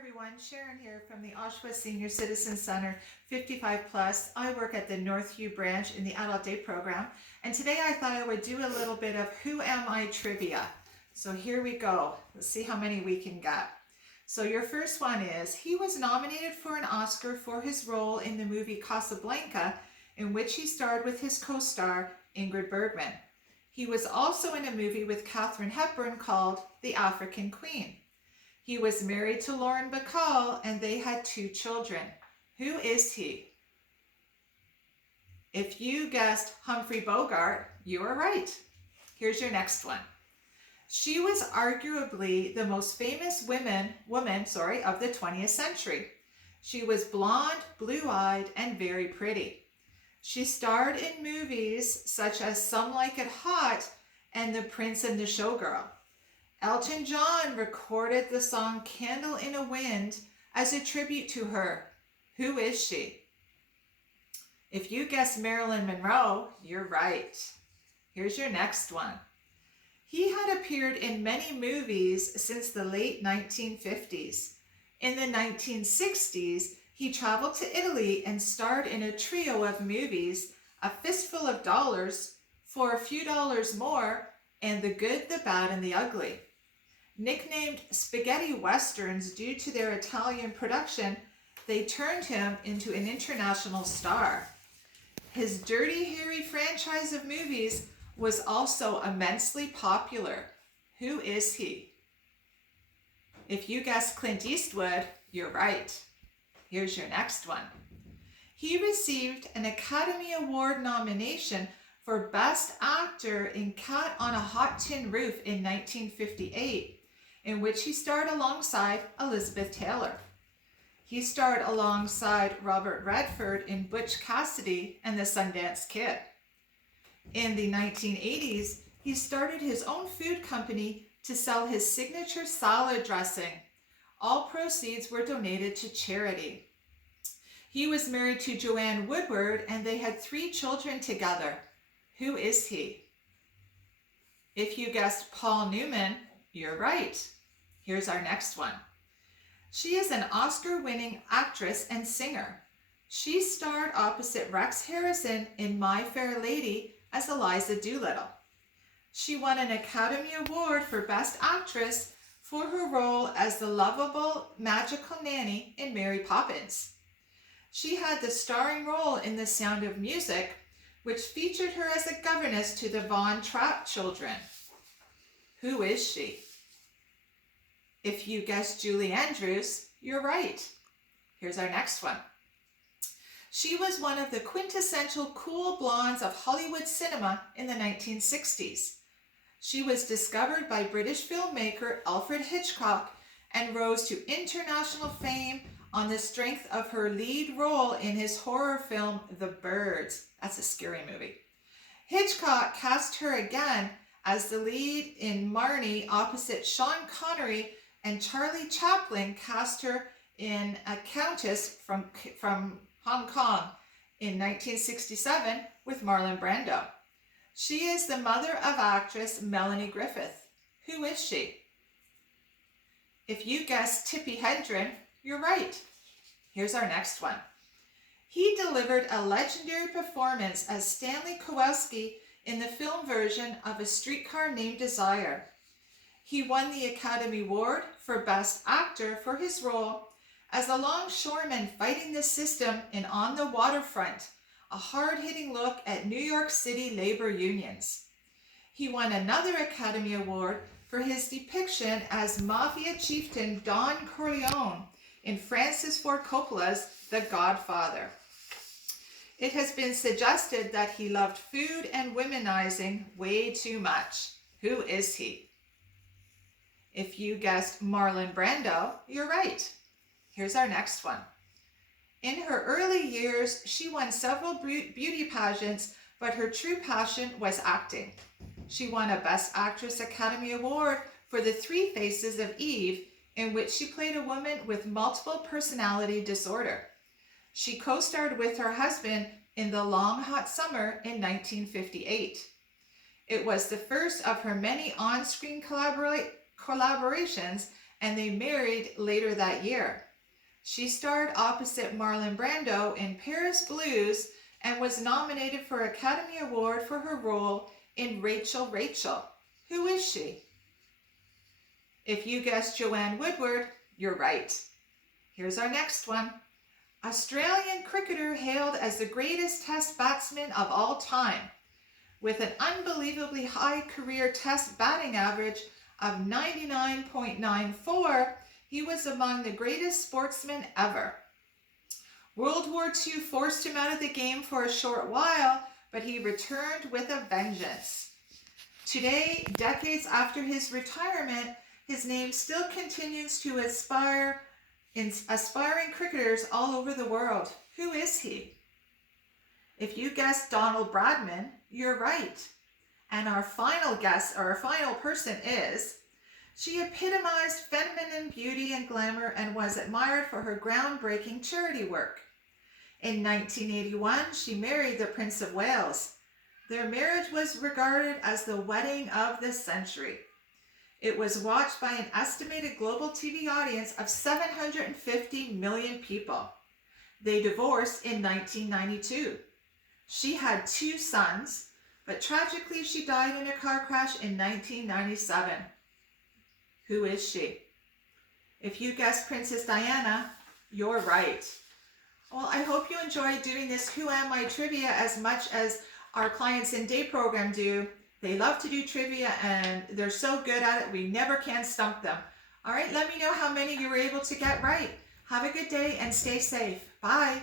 everyone, Sharon here from the Oshawa Senior Citizen Center 55 Plus. I work at the Northview branch in the Adult Day program, and today I thought I would do a little bit of Who Am I trivia. So here we go. Let's see how many we can get. So your first one is, he was nominated for an Oscar for his role in the movie Casablanca, in which he starred with his co-star Ingrid Bergman. He was also in a movie with Katharine Hepburn called The African Queen. He was married to Lauren Bacall and they had 2 children. Who is he? If you guessed Humphrey Bogart, you are right. Here's your next one. She was arguably the most famous woman of the 20th century. She was blonde, blue-eyed, and very pretty. She starred in movies such as Some Like It Hot and The Prince and the Showgirl. Elton John recorded the song Candle in a Wind as a tribute to her. Who is she? If you guessed Marilyn Monroe, you're right. Here's your next one. He had appeared in many movies since the late 1950s. In the 1960s, he traveled to Italy and starred in a trio of movies, A Fistful of Dollars, For a Few Dollars More, and The Good, the Bad, and the Ugly. Nicknamed spaghetti westerns due to their Italian production, they turned him into an international star. His Dirty Harry franchise of movies was also immensely popular. Who is he? If you guessed Clint Eastwood, you're right. Here's your next one. He received an Academy Award nomination for Best Actor in Cat on a Hot Tin Roof in 1958, in which he starred alongside Elizabeth Taylor. He starred alongside Robert Redford in Butch Cassidy and the Sundance Kid. In the 1980s, he started his own food company to sell his signature salad dressing. All proceeds were donated to charity. He was married to Joanne Woodward and they had 3 children together. Who is he? If you guessed Paul Newman, you're right. Here's our next one. She is an Oscar-winning actress and singer. She starred opposite Rex Harrison in My Fair Lady as Eliza Doolittle. She won an Academy Award for Best Actress for her role as the lovable, magical nanny in Mary Poppins. She had the starring role in The Sound of Music, which featured her as a governess to the Von Trapp children. Who is she? If you guessed Julie Andrews, you're right. Here's our next one. She was one of the quintessential cool blondes of Hollywood cinema in the 1960s. She was discovered by British filmmaker Alfred Hitchcock and rose to international fame on the strength of her lead role in his horror film The Birds. That's a scary movie. Hitchcock cast her again as the lead in Marnie opposite Sean Connery, and Charlie Chaplin cast her in A Countess from Hong Kong in 1967 with Marlon Brando. She is the mother of actress Melanie Griffith. Who is she? If you guessed Tippi Hedren, you're right. Here's our next one. He delivered a legendary performance as Stanley Kowalski in the film version of A Streetcar Named Desire. He won the Academy Award for Best Actor for his role as a longshoreman fighting the system in On the Waterfront, a hard-hitting look at New York City labor unions. He won another Academy Award for his depiction as Mafia chieftain Don Corleone in Francis Ford Coppola's The Godfather. It has been suggested that he loved food and womanizing way too much. Who is he? If you guessed Marlon Brando, you're right. Here's our next one. In her early years, she won several beauty pageants, but her true passion was acting. She won a Best Actress Academy Award for The 3 Faces of Eve, in which she played a woman with multiple personality disorder. She co-starred with her husband in The Long Hot Summer in 1958. It was the first of her many on-screen collaborations and they married later that year. She starred opposite Marlon Brando in Paris Blues and was nominated for an Academy Award for her role in Rachel, Rachel. Who is she? If you guessed Joanne Woodward, you're right. Here's our next one. Australian cricketer hailed as the greatest Test batsman of all time. With an unbelievably high career Test batting average of 99.94, he was among the greatest sportsmen ever. World War II forced him out of the game for a short while, but he returned with a vengeance. Today, decades after his retirement, his name still continues to inspire aspiring cricketers all over the world. Who is he? If you guessed Donald Bradman, you're right. And our final guess, or our final person is, she epitomized feminine beauty and glamour and was admired for her groundbreaking charity work. In 1981, she married the Prince of Wales. Their marriage was regarded as the wedding of the century. It was watched by an estimated global TV audience of 750 million people. They divorced in 1992. She had 2 sons, but tragically she died in a car crash in 1997. Who is she? If you guessed Princess Diana, you're right. Well, I hope you enjoyed doing this Who Am I trivia as much as our clients in day program do. They love to do trivia and they're so good at it, we never can stump them. All right, let me know how many you were able to get right. Have a good day and stay safe. Bye.